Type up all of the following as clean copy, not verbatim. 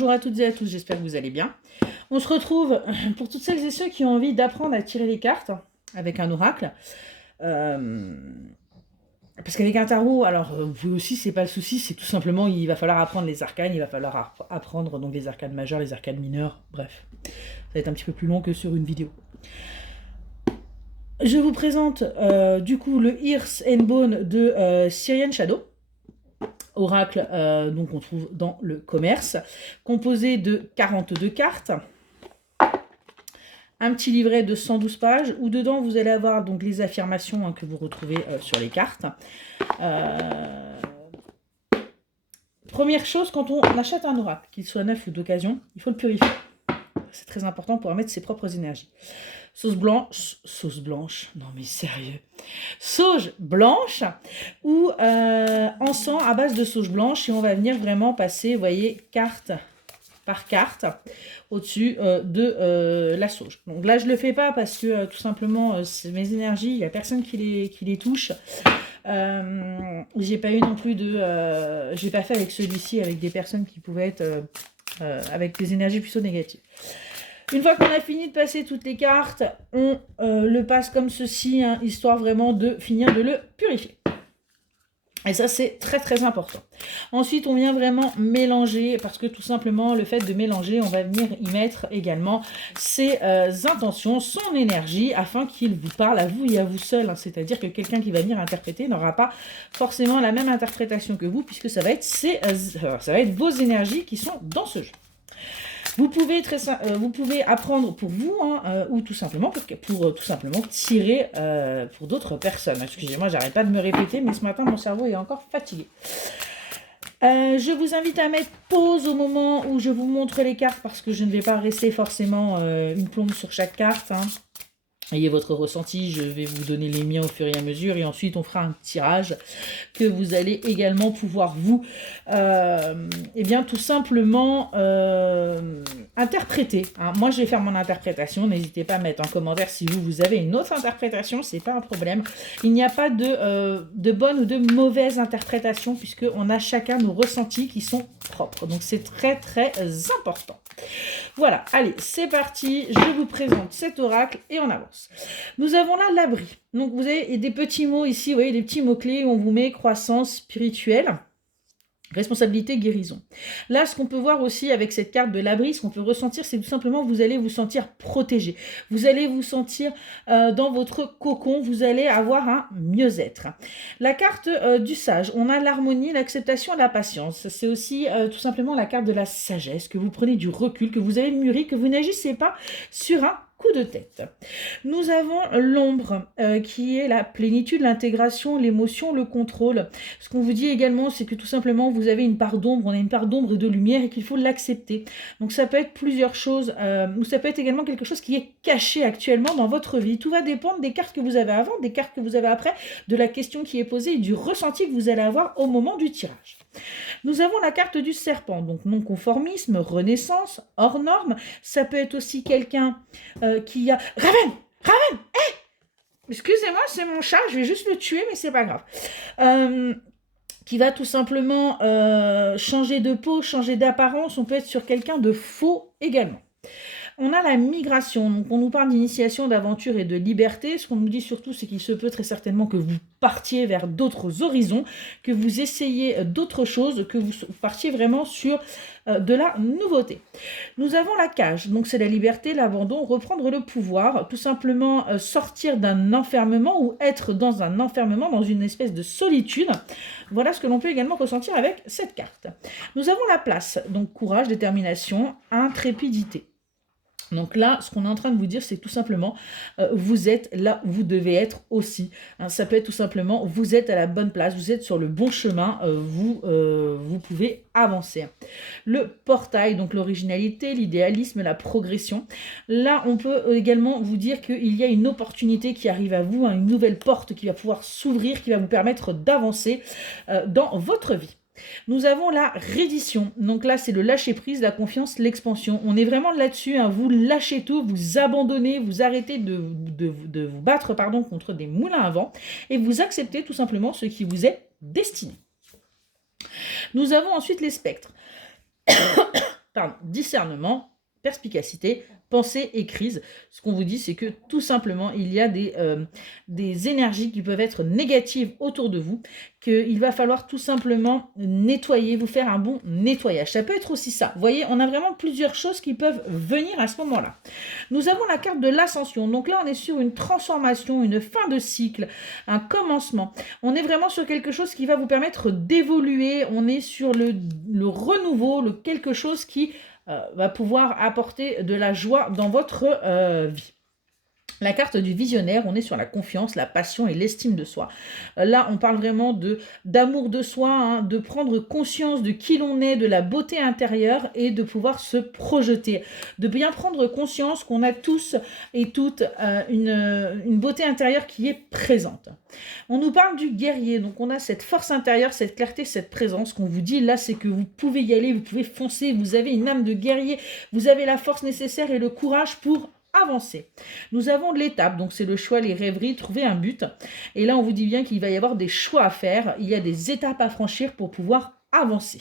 Bonjour à toutes et à tous, j'espère que vous allez bien. On se retrouve pour toutes celles et ceux qui ont envie d'apprendre à tirer les cartes avec un oracle. Parce qu'avec un tarot, alors vous aussi, c'est pas le souci, c'est tout simplement, il va falloir apprendre les arcanes, il va falloir apprendre donc les arcanes majeures, les arcanes mineures, bref. Ça va être un petit peu plus long que sur une vidéo. Je vous présente du coup le Earth and Bone de Syrian Shadow. Oracle, donc on trouve dans le commerce, composé de 42 cartes, un petit livret de 112 pages, où dedans vous allez avoir donc les affirmations que vous retrouvez sur les cartes. Première chose, quand on achète un oracle, qu'il soit neuf ou d'occasion, il faut le purifier. C'est très important pour mettre ses propres énergies. Sauce blanche, non mais sérieux, sauge blanche ou encens à base de sauge blanche, et on va venir vraiment passer, vous voyez, carte par carte au-dessus de la sauge. Donc là je le fais pas parce que tout simplement c'est mes énergies, il n'y a personne qui les touche. J'ai pas eu non plus de j'ai pas fait avec celui-ci avec des personnes qui pouvaient être avec des énergies plutôt négatives. Une fois qu'on a fini de passer toutes les cartes, on le passe comme ceci, hein, histoire vraiment de finir de le purifier. Et ça, c'est très très important. Ensuite, on vient vraiment mélanger, parce que tout simplement, le fait de mélanger, on va venir y mettre également ses intentions, son énergie, afin qu'il vous parle à vous et à vous seul. Hein. C'est-à-dire que quelqu'un qui va venir interpréter n'aura pas forcément la même interprétation que vous, puisque ça va être vos énergies qui sont dans ce jeu. Vous pouvez apprendre pour vous, hein, ou tout simplement pour tout simplement tirer pour d'autres personnes. Excusez-moi, j'arrête pas de me répéter, mais ce matin, mon cerveau est encore fatigué. Je vous invite à mettre pause au moment où je vous montre les cartes, parce que je ne vais pas rester forcément une plombe sur chaque carte. Hein. Ayez votre ressenti, je vais vous donner les miens au fur et à mesure, et ensuite on fera un tirage que vous allez également pouvoir vous, eh bien tout simplement interpréter. Hein. Moi je vais faire mon interprétation, n'hésitez pas à mettre en commentaire si vous avez une autre interprétation, c'est pas un problème. Il n'y a pas de bonne ou de mauvaise interprétation, puisqu'on a chacun nos ressentis qui sont propres, donc c'est très très important. Voilà, allez, c'est parti, je vous présente cet oracle et on avance. Nous avons là l'abri. Donc vous avez des petits mots ici, vous voyez, des petits mots-clés où on vous met croissance spirituelle, responsabilité, guérison. Là, ce qu'on peut voir aussi avec cette carte de l'abri, ce qu'on peut ressentir, c'est tout simplement vous allez vous sentir protégé. Vous allez vous sentir dans votre cocon, vous allez avoir un mieux-être. La carte du sage, on a l'harmonie, l'acceptation et la patience. C'est aussi tout simplement la carte de la sagesse, que vous prenez du recul, que vous avez mûri, que vous n'agissez pas sur un coup de tête. Nous avons l'ombre qui est la plénitude, l'intégration, l'émotion, le contrôle. Ce qu'on vous dit également, c'est que tout simplement vous avez une part d'ombre, on a une part d'ombre et de lumière et qu'il faut l'accepter. Donc ça peut être plusieurs choses, ou ça peut être également quelque chose qui est caché actuellement dans votre vie. Tout va dépendre des cartes que vous avez avant, des cartes que vous avez après, de la question qui est posée et du ressenti que vous allez avoir au moment du tirage. Nous avons la carte du serpent, donc non-conformisme, renaissance, hors norme. Ça peut être aussi quelqu'un qui a... Raven, hey, excusez-moi, c'est mon chat, je vais juste le tuer, mais c'est pas grave. Qui va tout simplement changer de peau, changer d'apparence. On peut être sur quelqu'un de faux également. On a la migration, donc on nous parle d'initiation, d'aventure et de liberté. Ce qu'on nous dit surtout, c'est qu'il se peut très certainement que vous partiez vers d'autres horizons, que vous essayiez d'autres choses, que vous partiez vraiment sur de la nouveauté. Nous avons la cage, donc c'est la liberté, l'abandon, reprendre le pouvoir, tout simplement sortir d'un enfermement ou être dans un enfermement, dans une espèce de solitude. Voilà ce que l'on peut également ressentir avec cette carte. Nous avons la place, donc courage, détermination, intrépidité. Donc là, ce qu'on est en train de vous dire, c'est tout simplement, vous êtes là où vous devez être aussi. Hein, ça peut être tout simplement, vous êtes à la bonne place, vous êtes sur le bon chemin, vous pouvez avancer. Le portail, donc l'originalité, l'idéalisme, la progression. Là, on peut également vous dire qu'il y a une opportunité qui arrive à vous, hein, une nouvelle porte qui va pouvoir s'ouvrir, qui va vous permettre d'avancer dans votre vie. Nous avons la reddition. Donc là, c'est le lâcher-prise, la confiance, l'expansion. On est vraiment là-dessus. Hein. Vous lâchez tout, vous abandonnez, vous arrêtez de vous battre contre des moulins à vent et vous acceptez tout simplement ce qui vous est destiné. Nous avons ensuite les spectres. discernement, perspicacité, pensée et crise. Ce qu'on vous dit, c'est que tout simplement, il y a des énergies qui peuvent être négatives autour de vous, qu'il va falloir tout simplement nettoyer, vous faire un bon nettoyage. Ça peut être aussi ça. Vous voyez, on a vraiment plusieurs choses qui peuvent venir à ce moment-là. Nous avons la carte de l'ascension. Donc là, on est sur une transformation, une fin de cycle, un commencement. On est vraiment sur quelque chose qui va vous permettre d'évoluer. On est sur le renouveau, quelque chose qui va pouvoir apporter de la joie dans votre vie. La carte du visionnaire, on est sur la confiance, la passion et l'estime de soi. Là, on parle vraiment d'amour de soi, hein, de prendre conscience de qui l'on est, de la beauté intérieure et de pouvoir se projeter. De bien prendre conscience qu'on a tous et toutes une beauté intérieure qui est présente. On nous parle du guerrier, donc on a cette force intérieure, cette clarté, cette présence qu'on vous dit là, c'est que vous pouvez y aller, vous pouvez foncer, vous avez une âme de guerrier, vous avez la force nécessaire et le courage pour avancer. Nous avons l'étape, donc c'est le choix, les rêveries, trouver un but. Et là, on vous dit bien qu'il va y avoir des choix à faire. Il y a des étapes à franchir pour pouvoir avancer.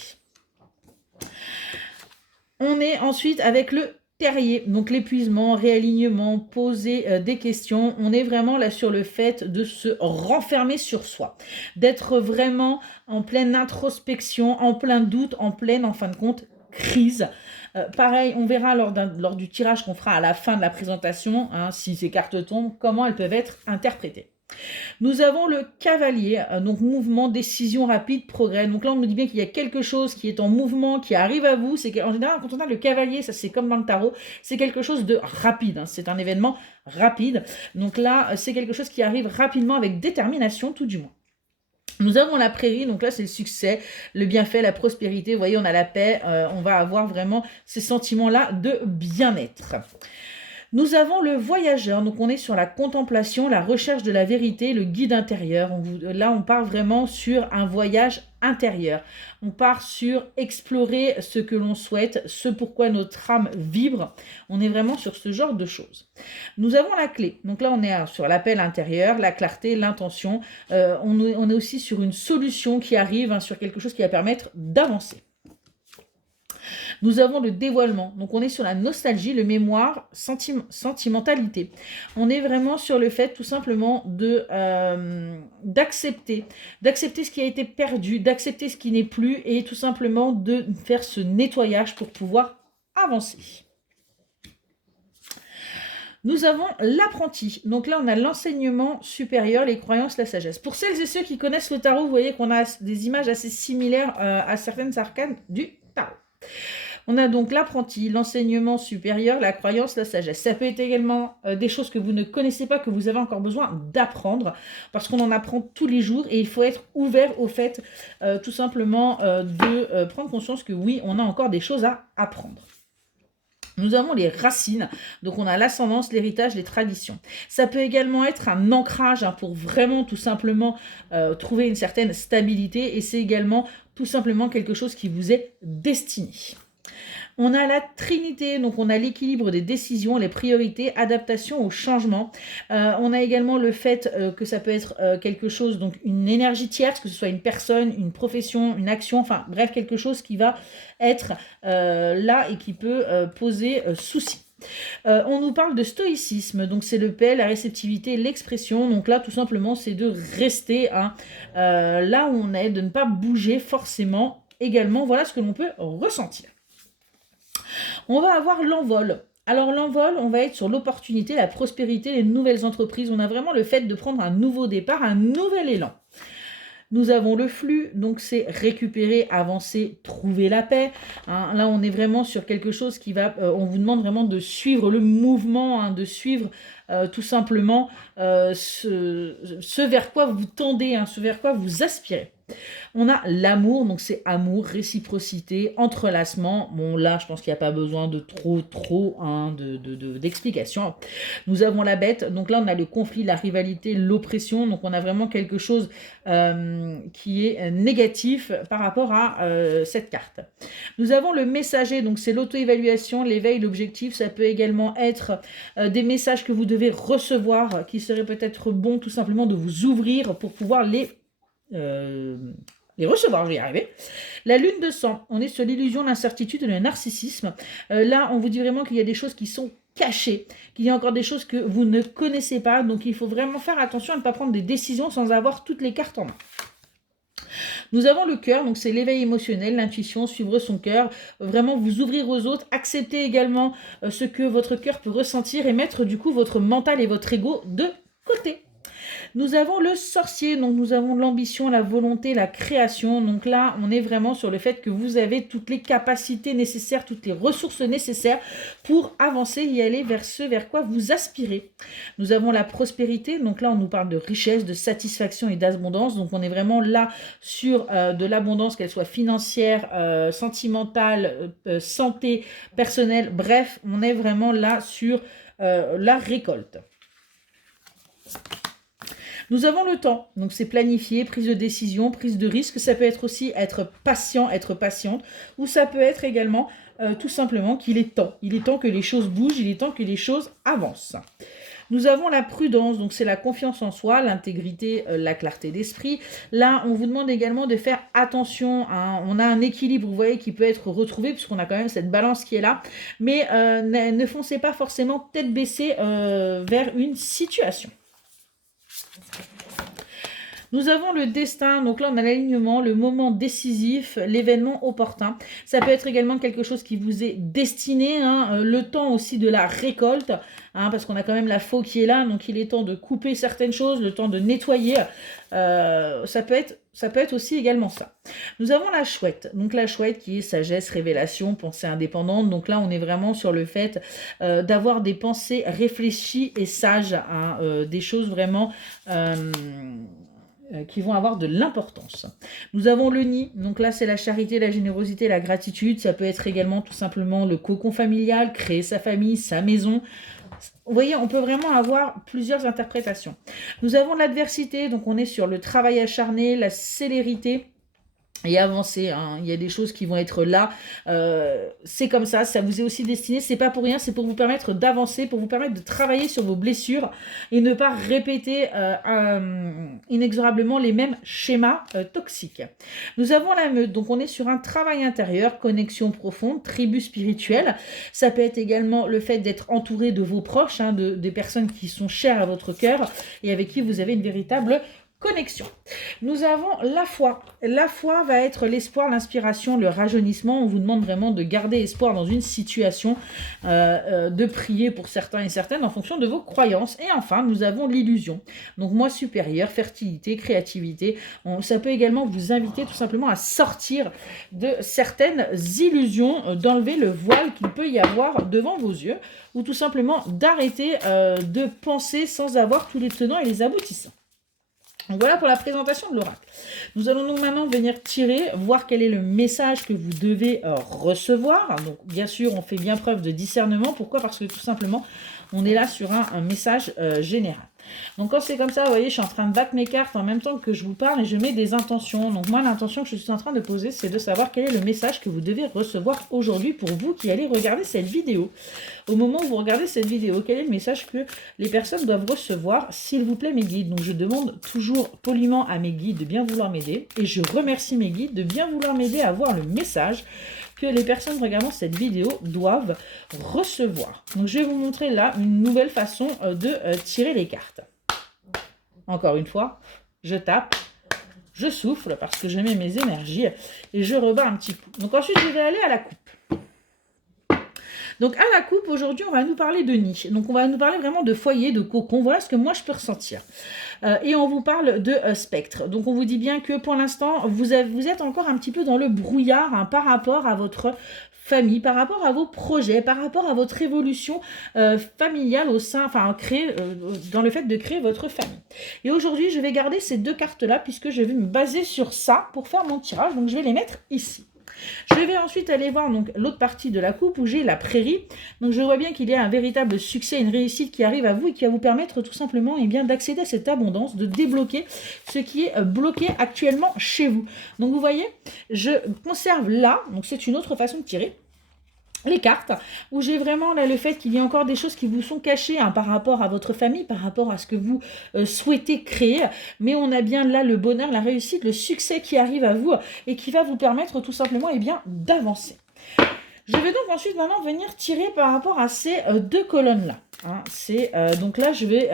On est ensuite avec le terrier, donc l'épuisement, réalignement, poser des questions. On est vraiment là sur le fait de se renfermer sur soi, d'être vraiment en pleine introspection, en plein doute, en pleine, en fin de compte, crise. Pareil, on verra lors du tirage qu'on fera à la fin de la présentation, hein, si ces cartes tombent, comment elles peuvent être interprétées. Nous avons le cavalier, donc mouvement, décision rapide, progrès. Donc là, on nous dit bien qu'il y a quelque chose qui est en mouvement, qui arrive à vous. C'est qu'en général, quand on a le cavalier, ça c'est comme dans le tarot, c'est quelque chose de rapide. Hein, c'est un événement rapide. Donc là, c'est quelque chose qui arrive rapidement avec détermination, tout du moins. Nous avons la prairie, donc là c'est le succès, le bienfait, la prospérité, vous voyez on a la paix, on va avoir vraiment ces sentiments-là de bien-être. Nous avons le voyageur, donc on est sur la contemplation, la recherche de la vérité, le guide intérieur. Là, on part vraiment sur un voyage intérieur. On part sur explorer ce que l'on souhaite, ce pourquoi notre âme vibre. On est vraiment sur ce genre de choses. Nous avons la clé. Donc là, on est sur l'appel intérieur, la clarté, l'intention. On est aussi sur une solution qui arrive, hein, sur quelque chose qui va permettre d'avancer. Nous avons le dévoilement, donc on est sur la nostalgie, le mémoire, sentimentalité. On est vraiment sur le fait tout simplement d'accepter ce qui a été perdu, d'accepter ce qui n'est plus et tout simplement de faire ce nettoyage pour pouvoir avancer. Nous avons l'apprenti. Donc là, on a l'enseignement supérieur, les croyances, la sagesse. Pour celles et ceux qui connaissent le tarot, vous voyez qu'on a des images assez similaires à certaines arcanes du tarot. On a donc l'apprenti, l'enseignement supérieur, la croyance, la sagesse. Ça peut être également des choses que vous ne connaissez pas, que vous avez encore besoin d'apprendre, parce qu'on en apprend tous les jours et il faut être ouvert au fait tout simplement de prendre conscience que oui, on a encore des choses à apprendre. Nous avons les racines, donc on a l'ascendance, l'héritage, les traditions. Ça peut également être un ancrage pour vraiment tout simplement trouver une certaine stabilité et c'est également tout simplement quelque chose qui vous est destiné. On a la trinité, donc on a l'équilibre des décisions, les priorités, adaptation au changement. On a également le fait que ça peut être quelque chose, donc une énergie tierce, que ce soit une personne, une profession, une action, enfin bref, quelque chose qui va être là et qui peut poser souci. On nous parle de stoïcisme, donc c'est le paix, la réceptivité, l'expression. Donc là, tout simplement, c'est de rester là où on est, de ne pas bouger forcément également. Voilà ce que l'on peut ressentir. On va avoir l'envol. Alors l'envol, on va être sur l'opportunité, la prospérité, les nouvelles entreprises. On a vraiment le fait de prendre un nouveau départ, un nouvel élan. Nous avons le flux, donc c'est récupérer, avancer, trouver la paix. Hein, là, on est vraiment sur quelque chose qui va... on vous demande vraiment de suivre le mouvement, de suivre tout simplement ce vers quoi vous tendez, ce vers quoi vous aspirez. On a l'amour, donc c'est amour, réciprocité, entrelacement. Bon, là, je pense qu'il n'y a pas besoin de trop d'explications. Nous avons la bête, donc là, on a le conflit, la rivalité, l'oppression. Donc, on a vraiment quelque chose qui est négatif par rapport à cette carte. Nous avons le messager, donc c'est l'auto-évaluation, l'éveil, l'objectif. Ça peut également être des messages que vous devez recevoir, qui seraient peut-être bon tout simplement de vous ouvrir pour pouvoir les les recevoir, je vais y arriver. La lune de sang, on est sur l'illusion, l'incertitude et le narcissisme. Là, on vous dit vraiment qu'il y a des choses qui sont cachées, qu'il y a encore des choses que vous ne connaissez pas. Donc, il faut vraiment faire attention à ne pas prendre des décisions sans avoir toutes les cartes en main. Nous avons le cœur, donc c'est l'éveil émotionnel, l'intuition, suivre son cœur, vraiment vous ouvrir aux autres, accepter également ce que votre cœur peut ressentir et mettre du coup votre mental et votre ego de côté. Nous avons le sorcier, donc nous avons l'ambition, la volonté, la création. Donc là, on est vraiment sur le fait que vous avez toutes les capacités nécessaires, toutes les ressources nécessaires pour avancer et aller vers ce vers quoi vous aspirez. Nous avons la prospérité, donc là, on nous parle de richesse, de satisfaction et d'abondance. Donc on est vraiment là sur de l'abondance, qu'elle soit financière, sentimentale, santé, personnelle. Bref, on est vraiment là sur la récolte. Nous avons le temps, donc c'est planifié, prise de décision, prise de risque. Ça peut être aussi être patient, être patiente, ou ça peut être également tout simplement qu'il est temps. Il est temps que les choses bougent, il est temps que les choses avancent. Nous avons la prudence, donc c'est la confiance en soi, l'intégrité, la clarté d'esprit. Là, on vous demande également de faire attention. On a un équilibre, vous voyez, qui peut être retrouvé, puisqu'on a quand même cette balance qui est là. Mais ne foncez pas forcément tête baissée vers une situation. Nous avons le destin, donc là on a l'alignement, le moment décisif, l'événement opportun. Ça peut être également quelque chose qui vous est destiné, le temps aussi de la récolte, parce qu'on a quand même la faux qui est là, donc il est temps de couper certaines choses, le temps de nettoyer. Ça peut être aussi également ça. Nous avons la chouette, donc la chouette qui est sagesse, révélation, pensée indépendante. Donc là on est vraiment sur le fait d'avoir des pensées réfléchies et sages, des choses vraiment qui vont avoir de l'importance. Nous avons le nid, donc là c'est la charité, la générosité, la gratitude. Ça peut être également tout simplement le cocon familial, créer sa famille, sa maison. Vous voyez, on peut vraiment avoir plusieurs interprétations. Nous avons l'adversité, donc on est sur le travail acharné, la célérité et avancer. Il y a des choses qui vont être là. C'est comme ça vous est aussi destiné. C'est pas pour rien, c'est pour vous permettre d'avancer, pour vous permettre de travailler sur vos blessures et ne pas répéter inexorablement les mêmes schémas toxiques. Nous avons la meute, donc on est sur un travail intérieur, connexion profonde, tribu spirituelle. Ça peut être également le fait d'être entouré de vos proches, des personnes qui sont chères à votre cœur et avec qui vous avez une véritable connexion. Nous avons la foi. La foi va être l'espoir, l'inspiration, le rajeunissement. On vous demande vraiment de garder espoir dans une situation, de prier pour certains et certaines en fonction de vos croyances. Et enfin, nous avons l'illusion. Donc, moi supérieur, fertilité, créativité. Ça peut également vous inviter tout simplement à sortir de certaines illusions, d'enlever le voile qu'il peut y avoir devant vos yeux ou tout simplement d'arrêter de penser sans avoir tous les tenants et les aboutissants. Donc voilà pour la présentation de l'oracle. Nous allons donc maintenant venir tirer, voir quel est le message que vous devez recevoir. Donc bien sûr, on fait bien preuve de discernement. Pourquoi? Parce que tout simplement, on est là sur un message général. Donc quand c'est comme ça, vous voyez, je suis en train de battre mes cartes en même temps que je vous parle et je mets des intentions. Donc moi, l'intention que je suis en train de poser, c'est de savoir quel est le message que vous devez recevoir aujourd'hui pour vous qui allez regarder cette vidéo. Au moment où vous regardez cette vidéo, quel est le message que les personnes doivent recevoir? S'il vous plaît, mes guides. Donc je demande toujours poliment à mes guides de bien vouloir m'aider et je remercie mes guides de bien vouloir m'aider à voir le message que les personnes regardant cette vidéo doivent recevoir. Donc je vais vous montrer là une nouvelle façon de tirer les cartes. Encore une fois, je tape, je souffle parce que je mets mes énergies et je rebats un petit coup. Donc ensuite, je vais aller à la coupe. Donc à la coupe, aujourd'hui, on va nous parler de nid. Donc on va nous parler vraiment de foyer, de cocon. Voilà ce que moi, je peux ressentir. Et on vous parle de spectre. Donc on vous dit bien que pour l'instant, vous êtes encore un petit peu dans le brouillard par rapport à votre famille, par rapport à vos projets, par rapport à votre évolution familiale au sein, dans le fait de créer votre famille. Et aujourd'hui, je vais garder ces deux cartes-là puisque je vais me baser sur ça pour faire mon tirage. Donc je vais les mettre ici. Je vais ensuite aller voir donc l'autre partie de la coupe où j'ai la prairie. Donc je vois bien qu'il y a un véritable succès, une réussite qui arrive à vous et qui va vous permettre tout simplement d'accéder à cette abondance, de débloquer ce qui est bloqué actuellement chez vous. Donc vous voyez, je conserve là, donc c'est une autre façon de tirer. les cartes, où j'ai vraiment là le fait qu'il y a encore des choses qui vous sont cachées hein, par rapport à votre famille, par rapport à ce que vous souhaitez créer, mais on a bien là le bonheur, la réussite, le succès qui arrive à vous et qui va vous permettre tout simplement eh bien, d'avancer. Je vais donc ensuite maintenant venir tirer par rapport à ces deux colonnes-là. Hein. Donc là, je vais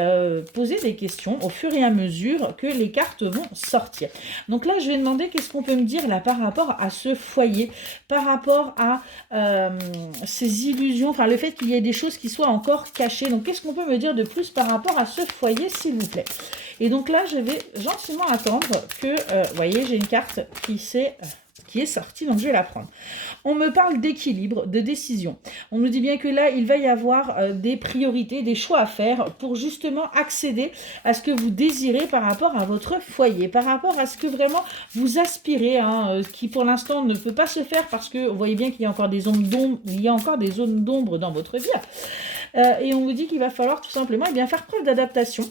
poser des questions au fur et à mesure que les cartes vont sortir. Donc là, je vais demander qu'est-ce qu'on peut me dire là par rapport à ce foyer, par rapport à ces illusions, enfin le fait qu'il y ait des choses qui soient encore cachées. Donc qu'est-ce qu'on peut me dire de plus par rapport à ce foyer, s'il vous plaît? Et donc là, je vais gentiment attendre que, vous voyez, j'ai une carte qui est sortie, donc je vais la prendre. On me parle d'équilibre, de décision. On nous dit bien que là, il va y avoir des priorités, des choix à faire pour justement accéder à ce que vous désirez par rapport à votre foyer, par rapport à ce que vraiment vous aspirez, hein, qui pour l'instant ne peut pas se faire parce que vous voyez bien qu'il y a encore des zones d'ombre, il y a encore des zones d'ombre dans votre vie. Et on vous dit qu'il va falloir tout simplement eh bien, faire preuve d'adaptation.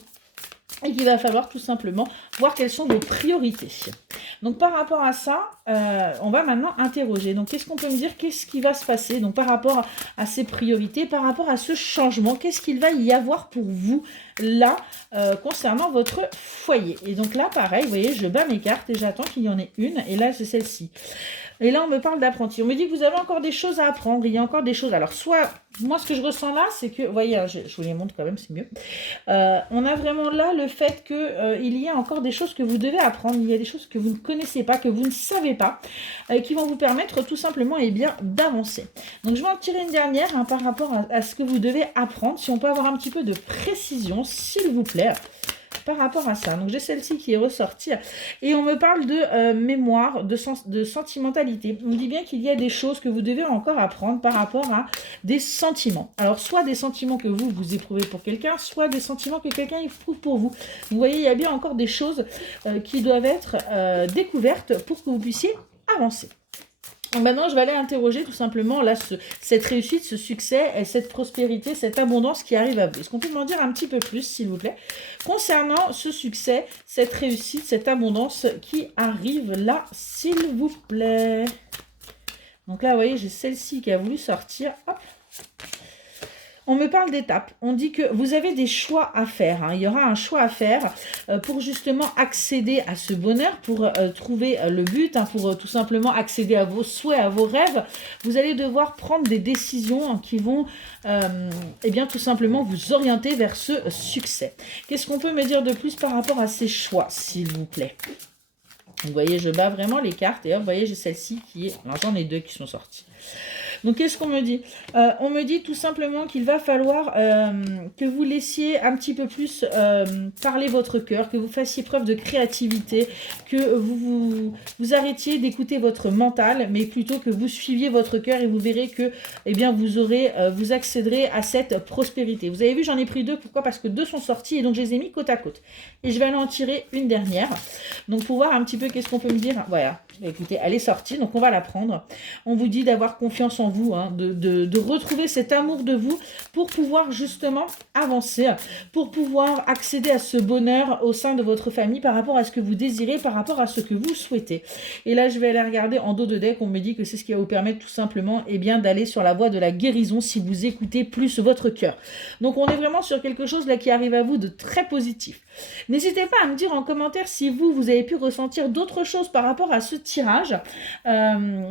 Et qu'il va falloir tout simplement voir quelles sont vos priorités. Donc par rapport à ça, on va maintenant interroger. Donc qu'est-ce qu'on peut me dire? Qu'est-ce qui va se passer? Donc par rapport à ces priorités, par rapport à ce changement, qu'est-ce qu'il va y avoir pour vous là concernant votre foyer? Et donc là, pareil, vous voyez, je bats mes cartes et j'attends qu'il y en ait une. Et là, c'est celle-ci. Et là, on me parle d'apprenti. On me dit que vous avez encore des choses à apprendre. Il y a encore des choses. Alors, soit, moi, ce que je ressens là, c'est que, vous voyez, je vous les montre quand même, c'est mieux. On a vraiment là le fait qu'il y a encore des choses que vous devez apprendre. Il y a des choses que vous ne connaissez pas, que vous ne savez pas, qui vont vous permettre tout simplement eh bien, d'avancer. Donc, je vais en tirer une dernière hein, par rapport à ce que vous devez apprendre. Si on peut avoir un petit peu de précision, s'il vous plaît. Par rapport à ça. Donc j'ai celle-ci qui est ressortie et on me parle de mémoire, de sentimentalité. On dit bien qu'il y a des choses que vous devez encore apprendre par rapport à des sentiments. Alors soit des sentiments que vous éprouvez pour quelqu'un, soit des sentiments que quelqu'un éprouve pour vous. Vous voyez, il y a bien encore des choses qui doivent être découvertes pour que vous puissiez avancer. Donc maintenant, je vais aller interroger tout simplement là, cette réussite, ce succès, et cette prospérité, cette abondance qui arrive à vous. Est-ce qu'on peut m'en dire un petit peu plus, s'il vous plaît, concernant ce succès, cette réussite, cette abondance qui arrive là, s'il vous plaît? Donc là, vous voyez, j'ai celle-ci qui a voulu sortir. Hop. On me parle d'étapes. On dit que vous avez des choix à faire. Hein. Il y aura un choix à faire pour justement accéder à ce bonheur, pour trouver le but, hein, pour tout simplement accéder à vos souhaits, à vos rêves. Vous allez devoir prendre des décisions hein, qui vont eh bien, tout simplement vous orienter vers ce succès. Qu'est-ce qu'on peut me dire de plus par rapport à ces choix, s'il vous plaît? Vous voyez, je bats vraiment les cartes. Et hop, vous voyez, j'ai celle-ci qui est... Alors, j'en ai deux qui sont sorties. Donc, qu'est-ce qu'on me dit? On me dit tout simplement qu'il va falloir que vous laissiez un petit peu plus parler votre cœur, que vous fassiez preuve de créativité, que vous arrêtiez d'écouter votre mental, mais plutôt que vous suiviez votre cœur et vous verrez que eh bien, vous accéderez à cette prospérité. Vous avez vu, j'en ai pris deux. Pourquoi? Parce que deux sont sortis et donc je les ai mis côte à côte. Et je vais aller en tirer une dernière. Donc, pour voir un petit peu qu'est-ce qu'on peut me dire. Voilà, écoutez, elle est sortie, donc on va la prendre. On vous dit d'avoir confiance en vous, hein, de retrouver cet amour de vous pour pouvoir justement avancer, pour pouvoir accéder à ce bonheur au sein de votre famille par rapport à ce que vous désirez, par rapport à ce que vous souhaitez. Et là, je vais aller regarder en dos de deck, on me dit que c'est ce qui va vous permettre tout simplement eh bien, d'aller sur la voie de la guérison si vous écoutez plus votre cœur. Donc, on est vraiment sur quelque chose là qui arrive à vous de très positif. N'hésitez pas à me dire en commentaire si vous avez pu ressentir d'autres choses par rapport à ce tirage.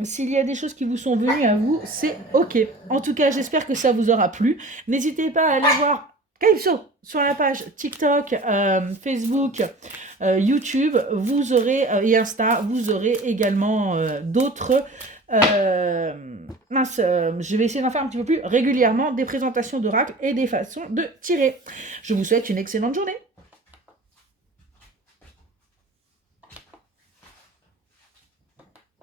S'il y a des choses qui vous sont venues à vous, c'est ok. En tout cas, j'espère que ça vous aura plu. N'hésitez pas à aller voir Calypso sur la page TikTok, Facebook, YouTube. Vous aurez, et Insta, vous aurez également d'autres... je vais essayer d'en faire un petit peu plus régulièrement des présentations d'oracles et des façons de tirer. Je vous souhaite une excellente journée.